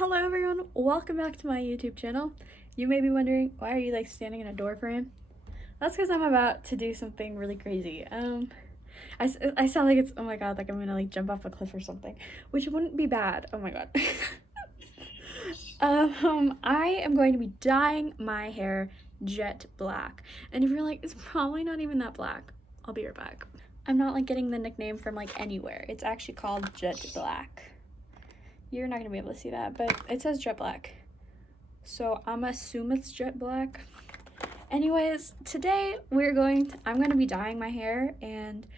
Hello everyone, welcome back to my YouTube channel. You may be wondering, why are you like standing in a door frame? That's because I'm about to do something really crazy. I sound like it's, oh my god, like I'm gonna like jump off a cliff or something, which wouldn't be bad, oh my god. I am going to be dyeing my hair jet black. And if you're like, it's probably not even that black, I'll be right back. I'm not like getting the nickname from like anywhere. It's actually called jet black. You're not gonna be able to see that, but it says jet black. So I'm assume it's jet black. Anyways, today I'm gonna be dyeing my hair and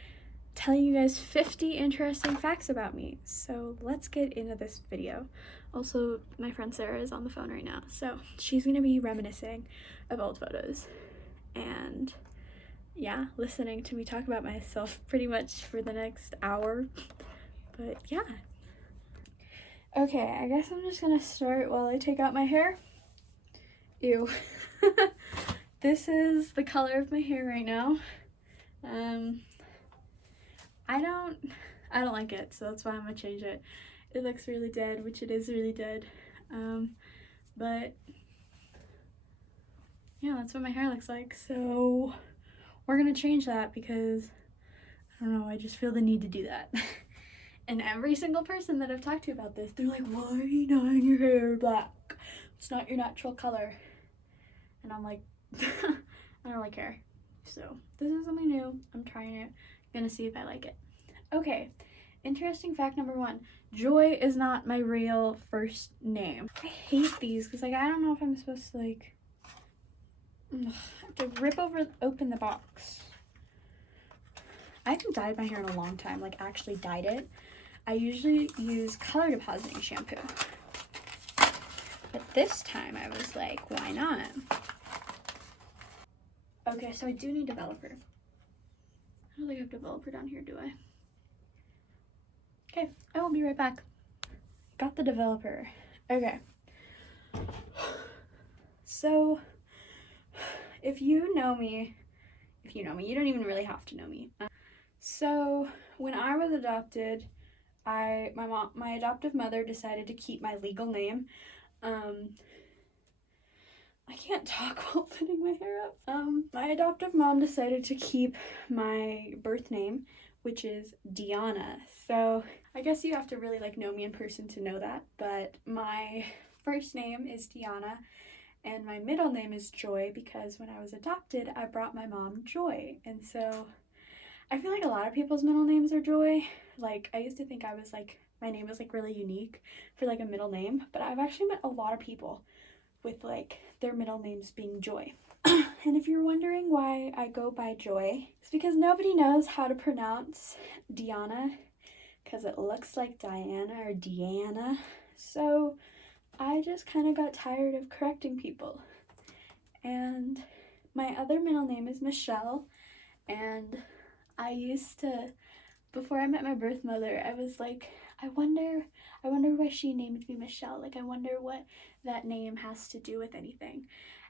telling you guys 50 interesting facts about me. So let's get into this video. Also, my friend Sarah is on the phone right now, so she's gonna be reminiscing of old photos and yeah, listening to me talk about myself pretty much for the next hour. But yeah. Okay, I guess I'm just gonna start while I take out my hair. Ew. This is the color of my hair right now. I don't like it, so that's why I'm gonna change it. It looks really dead, which it is really dead. But yeah, that's what my hair looks like. So we're gonna change that because I don't know, I just feel the need to do that. And every single person that I've talked to about this, they're like, why are you dyeing your hair black? It's not your natural color. And I'm like, I don't like hair. So this is something new. I'm trying it. I'm gonna see if I like it. Okay, interesting fact number 1. Joy is not my real first name. I hate these because like I don't know if I'm supposed to like have to rip open the box. I haven't dyed my hair in a long time, like actually dyed it. I usually use color depositing shampoo. But this time I was like, why not? Okay, so I do need developer. I don't think I have developer down here, do I? Okay, I will be right back. Got the developer. Okay. So, if you know me, you don't even really have to know me. So, when I was adopted, my adoptive mother decided to keep my legal name. I can't talk while putting my hair up. My adoptive mom decided to keep my birth name, which is Diana. So I guess you have to really like know me in person to know that, but my first name is Diana and my middle name is Joy because when I was adopted, I brought my mom Joy. And so I feel like a lot of people's middle names are Joy. Like I used to think my name was like really unique for like a middle name, but I've actually met a lot of people with like their middle names being Joy. And if you're wondering why I go by Joy, it's because nobody knows how to pronounce Diana because it looks like Diana or Deanna. So I just kind of got tired of correcting people. And my other middle name is Michelle, and I used to, before I met my birth mother, I was like, I wonder why she named me Michelle. Like, I wonder what that name has to do with anything.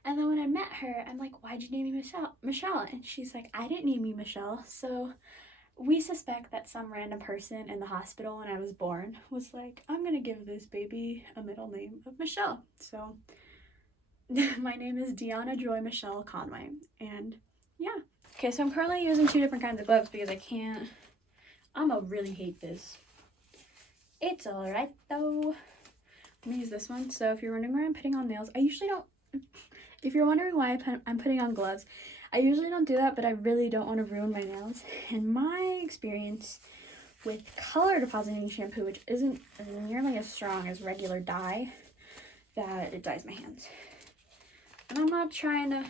And then when I met her, I'm like, why'd you name me Michelle? And she's like, I didn't name you Michelle. So we suspect that some random person in the hospital when I was born was like, I'm gonna give this baby a middle name of Michelle. So my name is Deanna Joy Michelle Conway. And yeah. Okay, so I'm currently using 2 different kinds of gloves because I'ma really hate this. It's alright though. I'm gonna use this one. So if you're wondering why I'm putting on nails, I usually don't. If you're wondering why I'm putting on gloves, I usually don't do that, but I really don't want to ruin my nails. And my experience with color depositing shampoo, which isn't nearly as strong as regular dye, that it dyes my hands. And I'm not trying to,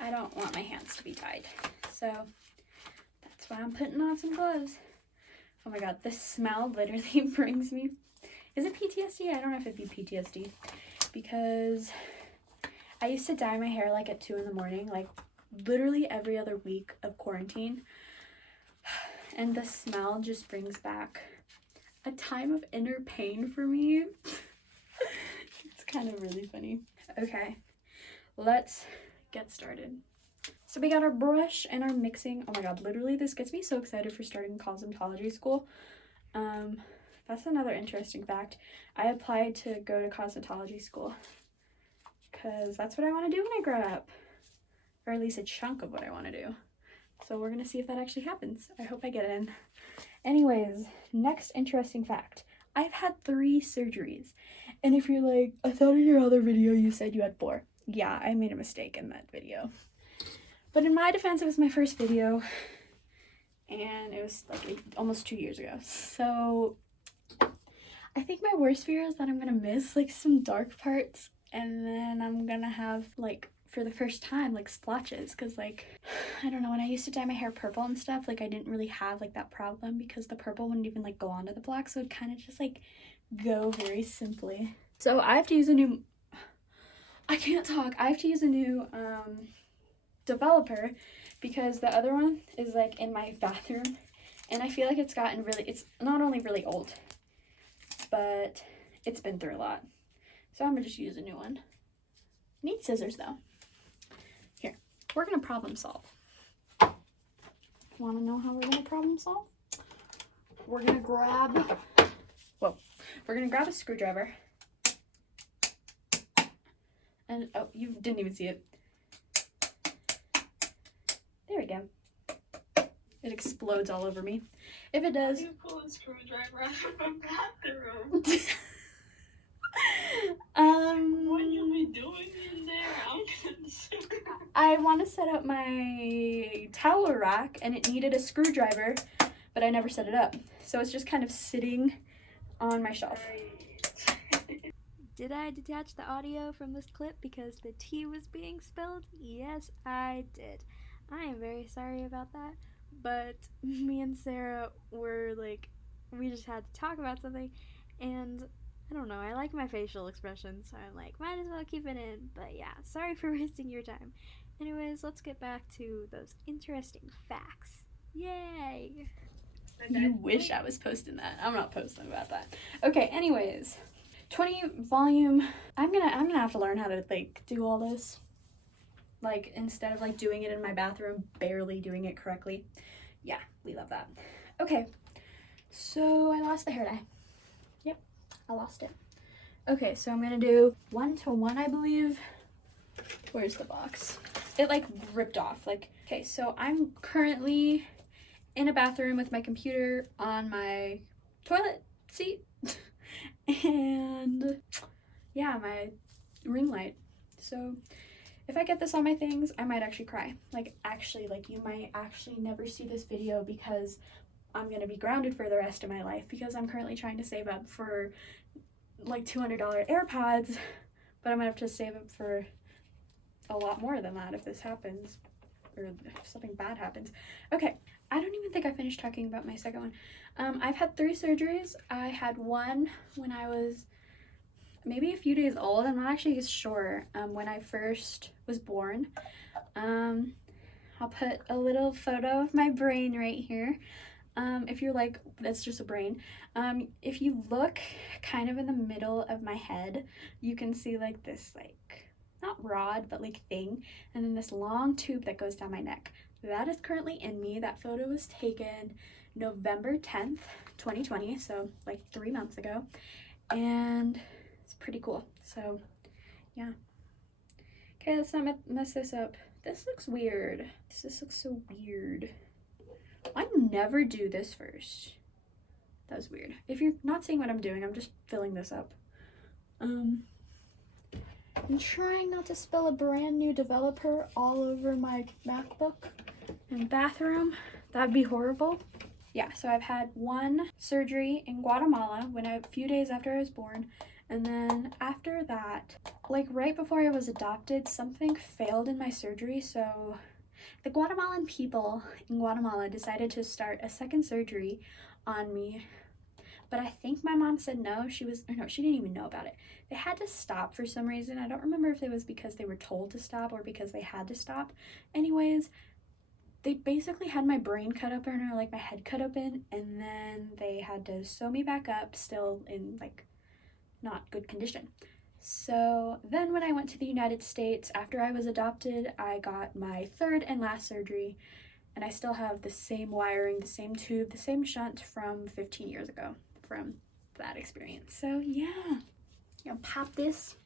I don't want my hands to be dyed. So that's why I'm putting on some gloves. Oh my god, this smell literally brings me, is it PTSD? I don't know if it'd be PTSD, because I used to dye my hair like at 2 in the morning, like literally every other week of quarantine. And the smell just brings back a time of inner pain for me. It's kind of really funny. Okay, let's get started. So we got our brush and our mixing. Oh my god, literally this gets me so excited for starting cosmetology school. that's another interesting fact. I applied to go to cosmetology school because that's what I want to do when I grow up, or at least a chunk of what I want to do. So we're gonna see if that actually happens. I hope I get in. Anyways, next interesting fact. I've had 3 surgeries. And if you're like, I thought in your other video you said you had 4. Yeah, I made a mistake in that video. But in my defense, it was my first video. And it was like almost 2 years ago. So I think my worst fear is that I'm gonna miss like some dark parts. And then I'm gonna have like, for the first time, like splotches, because like, I don't know, when I used to dye my hair purple and stuff, like I didn't really have like that problem because the purple wouldn't even like go onto the black, so it kind of just like go very simply. So I have to use a new, I can't talk, I have to use a new developer because the other one is like in my bathroom, and I feel like it's gotten really, it's not only really old, but it's been through a lot. So I'm gonna just use a new one. Need scissors though. Here, we're gonna problem solve. Wanna know how we're gonna problem solve? We're gonna grab a screwdriver. And, oh, you didn't even see it. There we go. It explodes all over me. If it does... You pull a screwdriver out of the bathroom. What you be doing in there? I'm concerned. I want to set up my towel rack, and it needed a screwdriver, but I never set it up. So it's just kind of sitting on my shelf. Did I detach the audio from this clip because the tea was being spilled? Yes, I did. I am very sorry about that, but me and Sarah were like, we just had to talk about something, and I don't know, I like my facial expressions, so I'm like, might as well keep it in. But yeah, sorry for wasting your time. Anyways, let's get back to those interesting facts. Yay! You wish I was posting that. I'm not posting about that. Okay, anyways, 20 volume. I'm gonna have to learn how to like do all this. Like, instead of like doing it in my bathroom, barely doing it correctly. Yeah, we love that. Okay, so I lost the hair dye. Yep, I lost it. Okay, so I'm gonna do 1-to-1, I believe. Where's the box? It like ripped off. Like, okay, so I'm currently in a bathroom with my computer on my toilet seat and yeah, my ring light. So if I get this on my things, I might actually cry. Like, actually, like, you might actually never see this video because I'm gonna be grounded for the rest of my life because I'm currently trying to save up for like $200 AirPods, but I'm gonna have to save up for a lot more than that if this happens, or if something bad happens. Okay, I don't even think I finished talking about my second one. I've had 3 surgeries. I had one when I was maybe a few days old. I'm not actually sure. When I first was born. I'll put a little photo of my brain right here. If you're like, that's just a brain. If you look kind of in the middle of my head, you can see like this, like, not rod, but like thing, and then this long tube that goes down my neck. That is currently in me. That photo was taken November 10th, 2020, so like 3 months ago, and it's pretty cool. So yeah. Okay, let's not mess this up. This looks weird. This looks so weird. I never do this first. That was weird. If you're not seeing what I'm doing, I'm just filling this up. I'm trying not to spill a brand new developer all over my MacBook and bathroom. That'd be horrible. Yeah, so I've had 1 surgery in Guatemala a few days after I was born. And then after that, like right before I was adopted, something failed in my surgery. So the Guatemalan people in Guatemala decided to start a second surgery on me. But I think my mom said no. She didn't even know about it. They had to stop for some reason. I don't remember if it was because they were told to stop or because they had to stop. Anyways, they basically had my brain cut open, or like my head cut open, and then they had to sew me back up, still in like not good condition. So then when I went to the United States after I was adopted, I got my 3rd and last surgery, and I still have the same wiring, the same tube, the same shunt from 15 years ago, from that experience. So yeah, I'll pop this.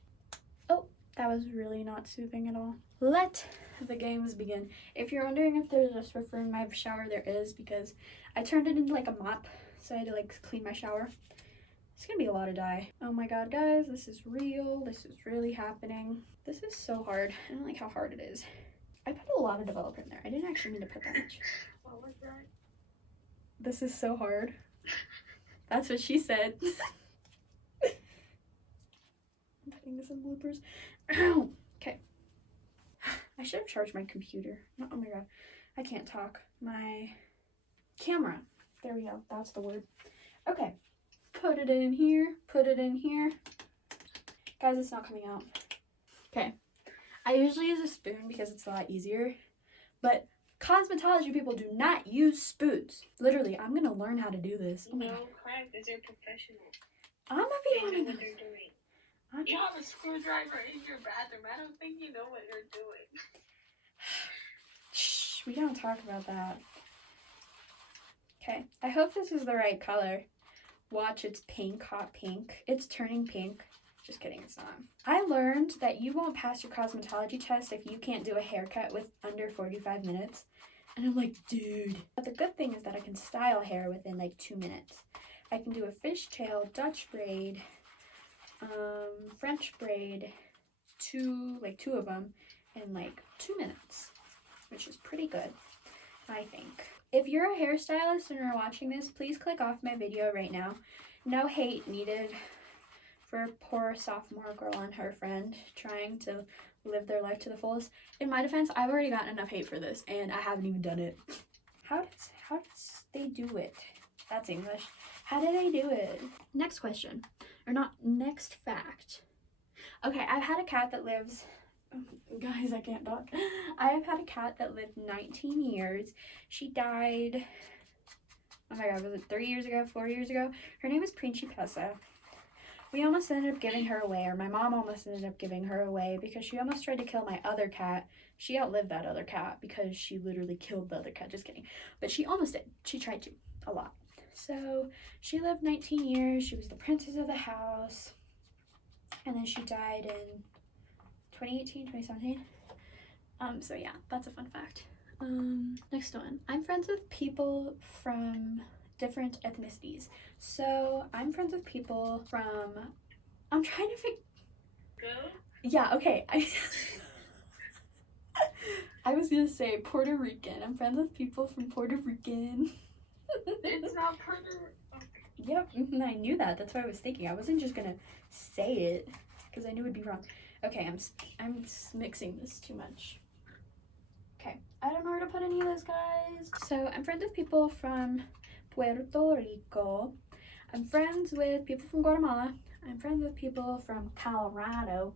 Oh, that was really not soothing at all. Let the games begin. If you're wondering if there's a Swiffer in my shower, there is, because I turned it into like a mop, so I had to like clean my shower. It's gonna be a lot of dye. Oh my god, guys, this is real. This is really happening. This is so hard. I don't like how hard it is. I put a lot of developer in there. I didn't actually mean to put that much. What was that? This is so hard. That's what she said. I'm putting this in bloopers. Ow! Okay. I should have charged my computer. Oh my god. I can't talk. My camera. There we go. That's the word. Okay. Put it in here. Put it in here. Guys, it's not coming out. Okay. I usually use a spoon because it's a lot easier. But cosmetology people do not use spoons. Literally, I'm going to learn how to do this. Oh my god. Crap, because they're professional. I'm going to They be one know of what those. they're doing. You have a screwdriver in your bathroom. I don't think you know what you're doing. Shh, we don't talk about that. Okay, I hope this is the right color. Watch, it's pink, hot pink. It's turning pink. Just kidding, it's not. I learned that you won't pass your cosmetology test if you can't do a haircut with under 45 minutes. And I'm like, dude. But the good thing is that I can style hair within like 2 minutes. I can do a fishtail, Dutch braid, French braid, two of them in like 2 minutes, which is pretty good, I think. If you're a hairstylist and you're watching this, please click off my video right now. No hate needed for poor sophomore girl and her friend trying to live their life to the fullest. In my defense, I've already gotten enough hate for this and I haven't even done it. How does they do it? That's English. How do they do it? Next question. Or not, next fact. Okay, I've had a cat that lives... Guys, I can't talk. I have had a cat that lived 19 years. She died... Oh my god, was it 3 years ago, 4 years ago? Her name is Principessa. We almost ended up giving her away, or my mom almost ended up giving her away because she almost tried to kill my other cat. She outlived that other cat because she literally killed the other cat. Just kidding. But she almost did. She tried to. A lot. So she lived 19 years. She was the princess of the house. And then she died in 2018, 2017. So yeah, that's a fun fact. Next one. I'm friends with people from different ethnicities. So I'm friends with people from, I'm trying to figure. Go? Yeah, okay. I was gonna say Puerto Rican. I'm friends with people from Puerto Rican. It's not Puerto. Yep, I knew that. That's what I was thinking. I wasn't just gonna say it because I knew it'd be wrong. Okay, I'm mixing this too much. Okay, I don't know where to put any of this, guys. So I'm friends with people from Puerto Rico. I'm friends with people from Guatemala. I'm friends with people from Colorado.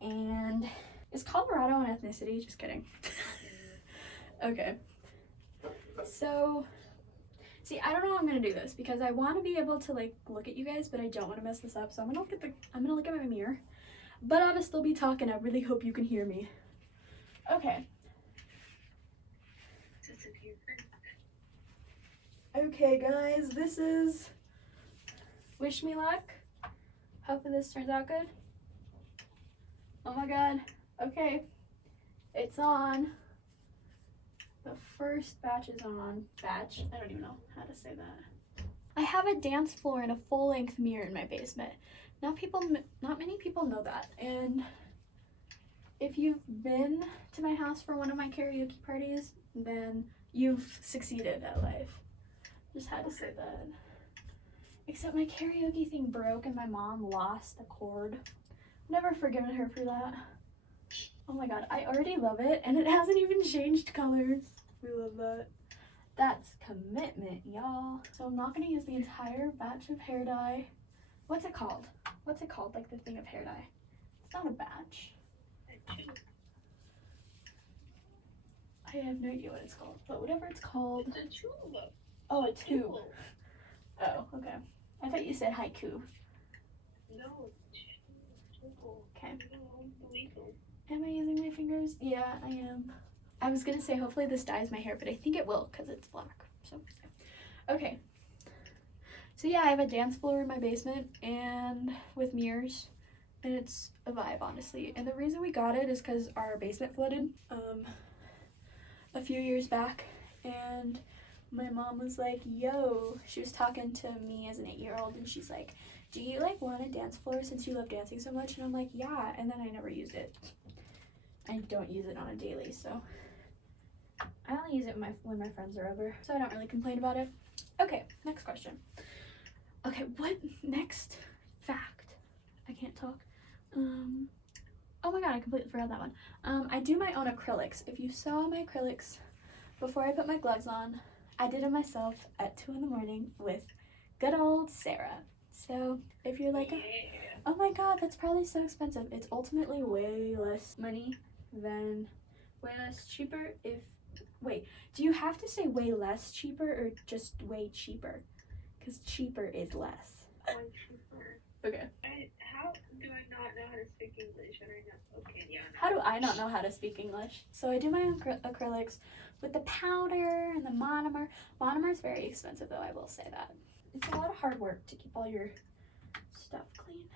And is Colorado an ethnicity? Just kidding. Okay. So, see, I don't know how I'm gonna do this because I want to be able to like look at you guys, but I don't want to mess this up. So I'm gonna look at my mirror, but I'm gonna still be talking. I really hope you can hear me. Okay. Okay, guys, this is wish me luck. Hopefully this turns out good. Oh my god. Okay. It's on. The first batch is on. Batch? I don't even know how to say that. I have a dance floor and a full-length mirror in my basement. Not many people know that. And if you've been to my house for one of my karaoke parties, then you've succeeded at life. Just had to say that. Except my karaoke thing broke and my mom lost the cord. Never forgiven her for that. Oh my god, I already love it and it hasn't even changed colors. We love that. That's commitment, y'all. So I'm not gonna use the entire batch of hair dye. What's it called? What's it called? Like the thing of hair dye. It's not a batch. I have no idea what it's called, but whatever it's called. It's a tube. Oh, a tube. Oh, okay. I thought you said haiku. No. Okay. Am I using my fingers? Yeah, I am. I was gonna say hopefully this dyes my hair, but I think it will because it's black. So, okay. So yeah, I have a dance floor in my basement and with mirrors, and it's a vibe, honestly. And the reason we got it is because our basement flooded a few years back, and my mom was like, yo, she was talking to me as an 8-year-old, and she's like, do you like want a dance floor since you love dancing so much? And I'm like, yeah. And then I never used it. I don't use it on a daily, so I only use it when my friends are over, so I don't really complain about it. Okay, next question. Okay, what next fact? I can't talk. Oh my god, I completely forgot that one. I do my own acrylics. If you saw my acrylics before I put my gloves on, I did it myself at 2 in the morning with good old Sarah. So if you're like, oh my god, that's probably so expensive, it's ultimately way less money than, way less cheaper if, wait, do you have to say way less cheaper or just way cheaper? Because cheaper is less. Way cheaper. Okay. How do I not know how to speak English? And I know, okay, yeah. No. How do I not know how to speak English? So I do my own acrylics with the powder and the monomer. Monomer is very expensive though, I will say that. It's a lot of hard work to keep all your stuff clean.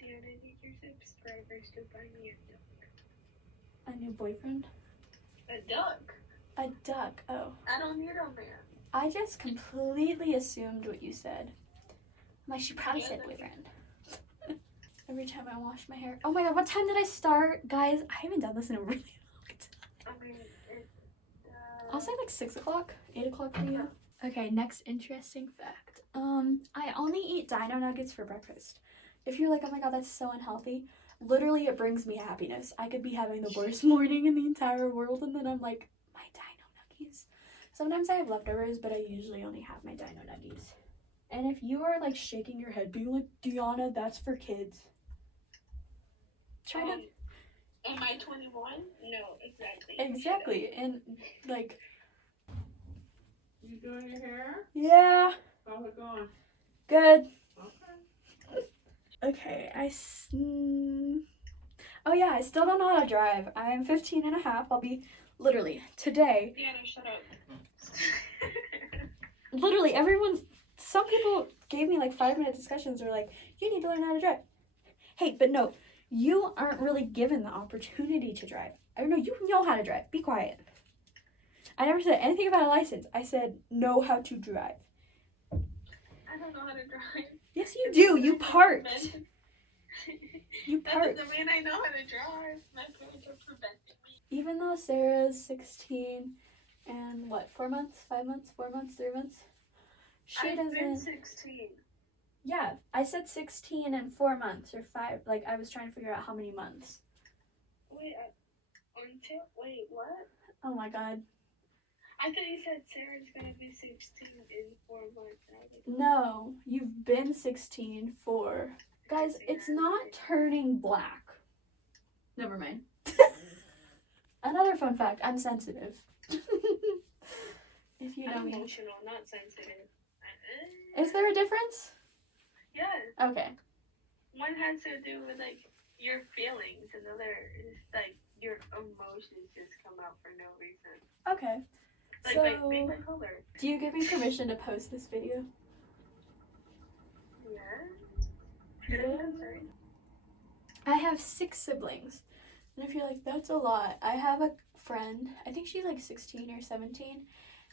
And I need your subscribers to buy me a duck. A new boyfriend? A duck? A duck, oh. I don't need a man. I just completely assumed what you said. Like, she probably said boyfriend. Every time I wash my hair. Oh my god, what time did I start? Guys, I haven't done this in a really long time. I mean, I'll say like 6 o'clock, 8 o'clock for you. Okay, next interesting fact. I only eat Dino nuggets for breakfast. If you're like, oh my god, that's so unhealthy, literally it brings me happiness. I could be having the worst morning in the entire world, and then I'm like, my Dino nuggies. Sometimes I have leftovers, but I usually only have my Dino nuggies. And if you are like shaking your head, being like, Deanna, that's for kids. Try to. Am I 21? No, exactly. Exactly, and like. You doing your hair? Yeah. How's it going? Good. Okay. Okay, oh yeah, I still don't know how to drive. I'm 15 and a half. I'll be literally today. Deanna, shut up. Literally, some people gave me like 5-minute discussions. They're like, you need to learn how to drive. Hey, but no, you aren't really given the opportunity to drive. I don't know, you know how to drive. Be quiet. I never said anything about a license. I said know how to drive. I don't know how to drive. Yes, you do. You parked. You That parked. doesn't mean I know how to drive. My parents are preventing me. Even though Sarah's 16 and what, 4 months, 5 months, 4 months, 3 months? I've been 16. Yeah, I said 16 and 4 months or 5. Like, I was trying to figure out how many months. Wait, what? Oh my god. I thought you said Sarah's gonna be 16 in 4 months. No, you've been 16 for... Guys, it's not turning black. Never mind. Another fun fact, I'm sensitive. If you know I'm me. emotional, not sensitive. Is there a difference? Yes. Okay. One has to do with like your feelings, and the other is like your emotions just come out for no reason. Okay. Like So, make my color. do you give me permission to post this video? Yeah. I have 6 siblings. And if you're like, that's a lot, I have a friend, I think she's like 16 or 17,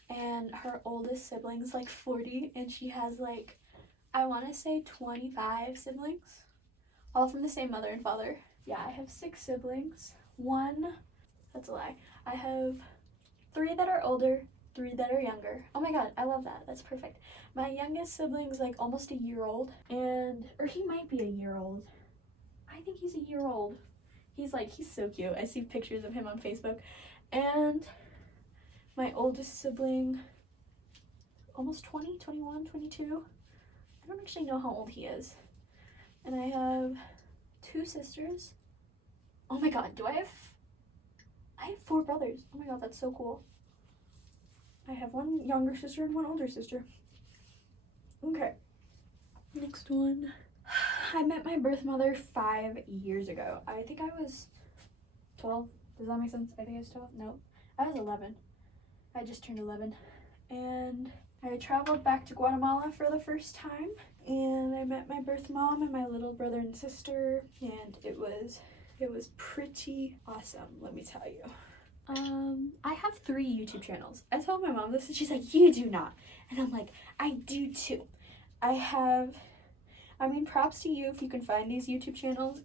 and her oldest sibling's like 40, and she has like, I want to say 25 siblings, all from the same mother and father. Yeah, I have 6 siblings. That's a lie. I have 3 that are older, 3 that are younger. Oh my god, I love that. That's perfect. My youngest sibling's like almost a year old, or he might be a year old. I think he's a year old. He's so cute. I see pictures of him on Facebook. And my oldest sibling, almost 20, 21, 22. I don't actually know how old he is. And I have 2 sisters. Oh my god, I have 4 brothers. Oh my god, that's so cool. I have 1 younger sister and 1 older sister. Okay. Next one. I met my birth mother 5 years ago. I think I was 12. Does that make sense? I think I was 12. No, I was 11. I just turned 11. And I traveled back to Guatemala for the first time, and I met my birth mom and my little brother and sister, and it was pretty awesome, let me tell you. I have 3 YouTube channels. I told my mom this and she's like, you do not. And I'm like, I do too. Props to you if you can find these YouTube channels.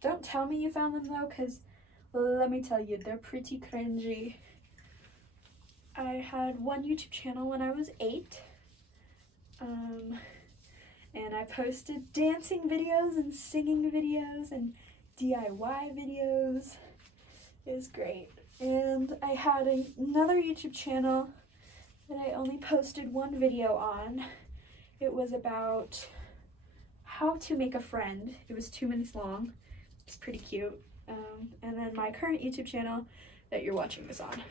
Don't tell me you found them though, because let me tell you, they're pretty cringy. I had one YouTube channel when I was 8. And I posted dancing videos and singing videos and DIY videos. It was great. And I had another YouTube channel that I only posted one video on. It was about how to make a friend. It was 2 minutes long. It's pretty cute. And then my current YouTube channel that you're watching this on.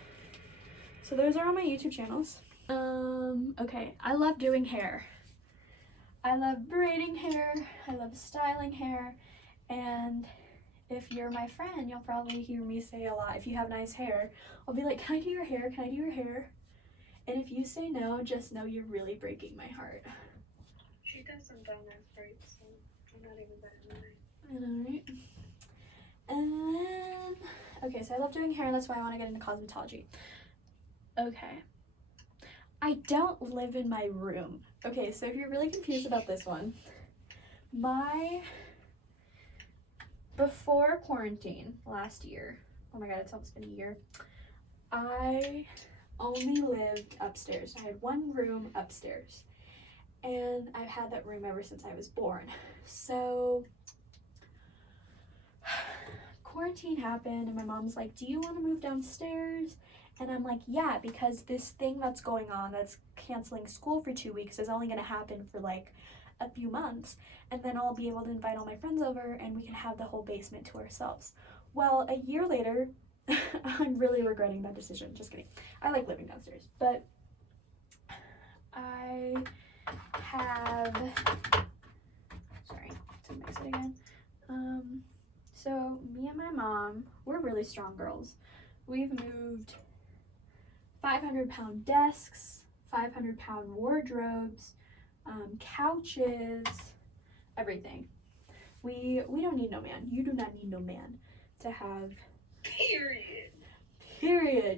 So those are all my YouTube channels. Okay, I love doing hair. I love braiding hair, I love styling hair, and if you're my friend, you'll probably hear me say a lot, if you have nice hair, I'll be like, can I do your hair? Can I do your hair? And if you say no, just know you're really breaking my heart. She does some donuts braids, so I'm not even better I know, right? And then, okay, so I love doing hair, and that's why I want to get into cosmetology. Okay. I don't live in my room. Okay, so if you're really confused about this one, before quarantine last year, oh my god, it's almost been a year, I only lived upstairs. I had one room upstairs, and I've had that room ever since I was born. So quarantine happened, and my mom's like, do you want to move downstairs? And I'm like, yeah, because this thing that's going on, that's canceling school for 2 weeks, is only going to happen for like a few months. And then I'll be able to invite all my friends over and we can have the whole basement to ourselves. Well, a year later, I'm really regretting that decision. Just kidding. I like living downstairs. But I have, sorry, to mix it again. So me and my mom, we're really strong girls. We've moved 500-pound desks, 500-pound wardrobes, couches, everything. We don't need no man. You do not need no man to have. Period.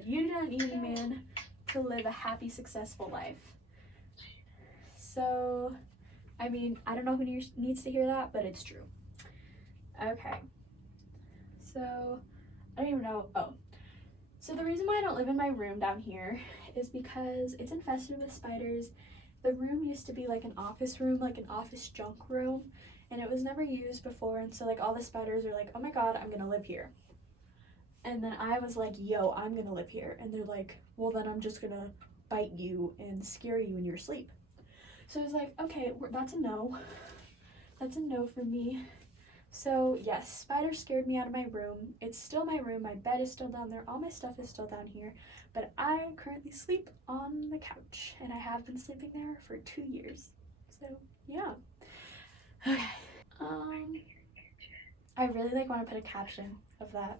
You do not need a man to live a happy, successful life. So, I don't know who needs to hear that, but it's true. Okay. So, I don't even know. Oh. So the reason why I don't live in my room down here is because it's infested with spiders. The room used to be like an office room, like an office junk room, and it was never used before, and so like all the spiders are like, oh my god, I'm gonna live here. And then I was like, yo, I'm gonna live here. And they're like, well then I'm just gonna bite you and scare you in your sleep. So I was like, okay, that's a no. That's a no for me. So yes, spiders scared me out of my room. It's still my room, my bed is still down there, all my stuff is still down here, but I currently sleep on the couch, and I have been sleeping there for 2 years. So yeah. Okay. I really want to put a caption of that.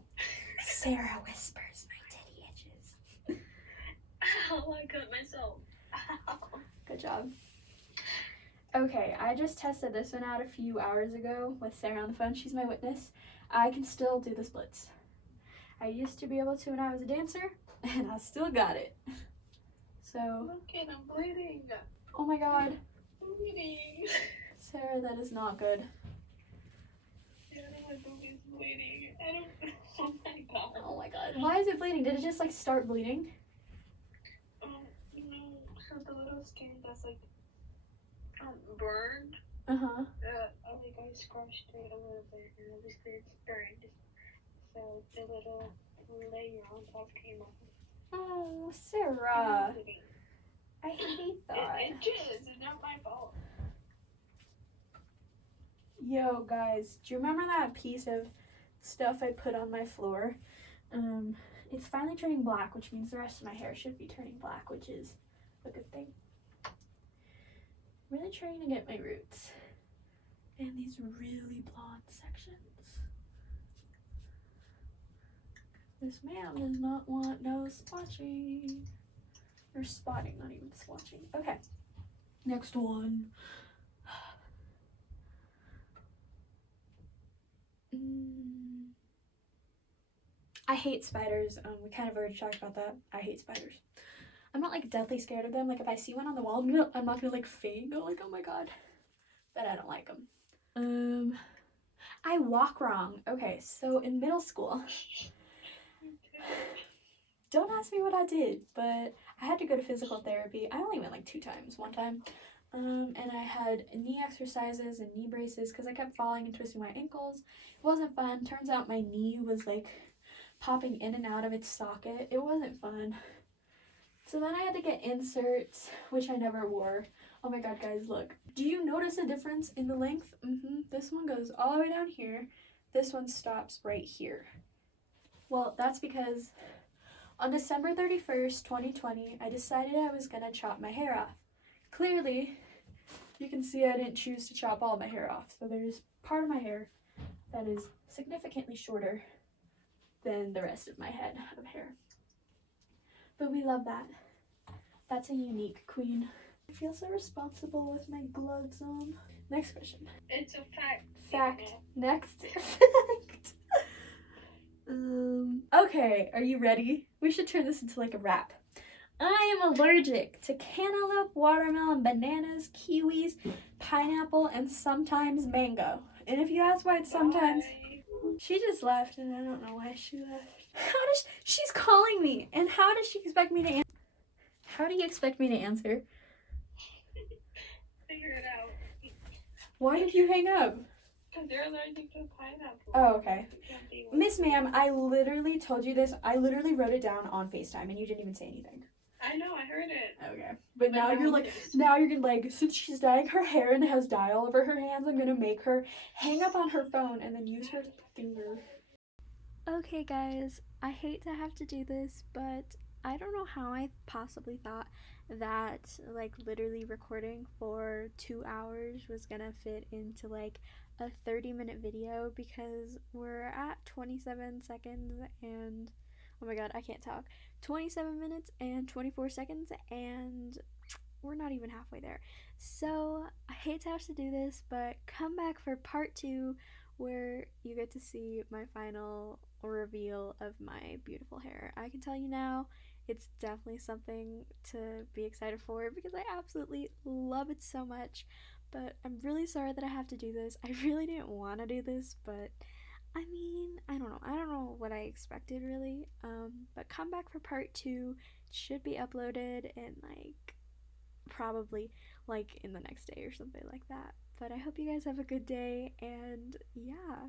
Sarah whispers my titty itches. Ow, I cut myself. Ow. Good job. Okay, I just tested this one out a few hours ago with Sarah on the phone. She's my witness. I can still do the splits. I used to be able to when I was a dancer, and I still got it. So. Okay, I'm bleeding. Oh my god. Bleeding. Sarah, that is not good. Yeah, my boob is bleeding. I don't. Oh my god. Oh my god. Why is it bleeding? Did it just like start bleeding? So the little skin that's like burned. I scratched it a little bit, and obviously it's burned. So the little layer on top came off. Oh, Sarah. I hate that. It is. It's not my fault. Yo, guys, do you remember that piece of stuff I put on my floor? It's finally turning black, which means the rest of my hair should be turning black, which is a good thing. Really trying to get my roots in these really blonde sections. This man does not want no splotching. Or spotting, not even swatching. Okay. Next one. I hate spiders. We kind of already talked about that. I hate spiders. I'm not like deathly scared of them. Like if I see one on the wall, I'm not gonna like faint, go like, oh my god. But I don't like them. I walk wrong. Okay, so in middle school, don't ask me what I did, but I had to go to physical therapy. I only went like 2 times. One time, and I had knee exercises and knee braces because I kept falling and twisting my ankles. It wasn't fun. Turns out my knee was like popping in and out of its socket. It wasn't fun. So then I had to get inserts, which I never wore. Oh my god, guys, look. Do you notice a difference in the length? This one goes all the way down here. This one stops right here. Well, that's because on December 31st, 2020, I decided I was gonna chop my hair off. Clearly, you can see I didn't choose to chop all my hair off. So there's part of my hair that is significantly shorter than the rest of my head of hair. But we love that. That's a unique queen. I feel so responsible with my gloves on. Next question. It's a fact. Fact. Next. Fact. Okay, are you ready? We should turn this into like a rap. I am allergic to cantaloupe, watermelon, bananas, kiwis, pineapple, and sometimes mango. And if you ask why it's sometimes, she just left and I don't know why she left. She's calling me, and how does she expect me to answer? How do you expect me to answer? Figure it out. Why did you hang up? Because they're allergic to pineapple. Oh, okay. Miss Ma'am, I literally told you this. I literally wrote it down on FaceTime and you didn't even say anything. I know, I heard it. Okay. But now you're gonna like, since she's dyeing her hair and has dye all over her hands, I'm gonna make her hang up on her phone and then use her finger. Okay, guys, I hate to have to do this, but I don't know how I possibly thought that like literally recording for 2 hours was gonna fit into like a 30-minute video because we're at 27 seconds and oh my god, I can't talk. 27 minutes and 24 seconds and we're not even halfway there. So I hate to have to do this, but come back for part 2 where you get to see my final reveal of my beautiful hair. I can tell you now, it's definitely something to be excited for because I absolutely love it so much. But I'm really sorry that I have to do this. I really didn't want to do this, but I mean, I don't know. I don't know what I expected really. But come back for part 2. It should be uploaded in like probably like in the next day or something like that. But I hope you guys have a good day and yeah.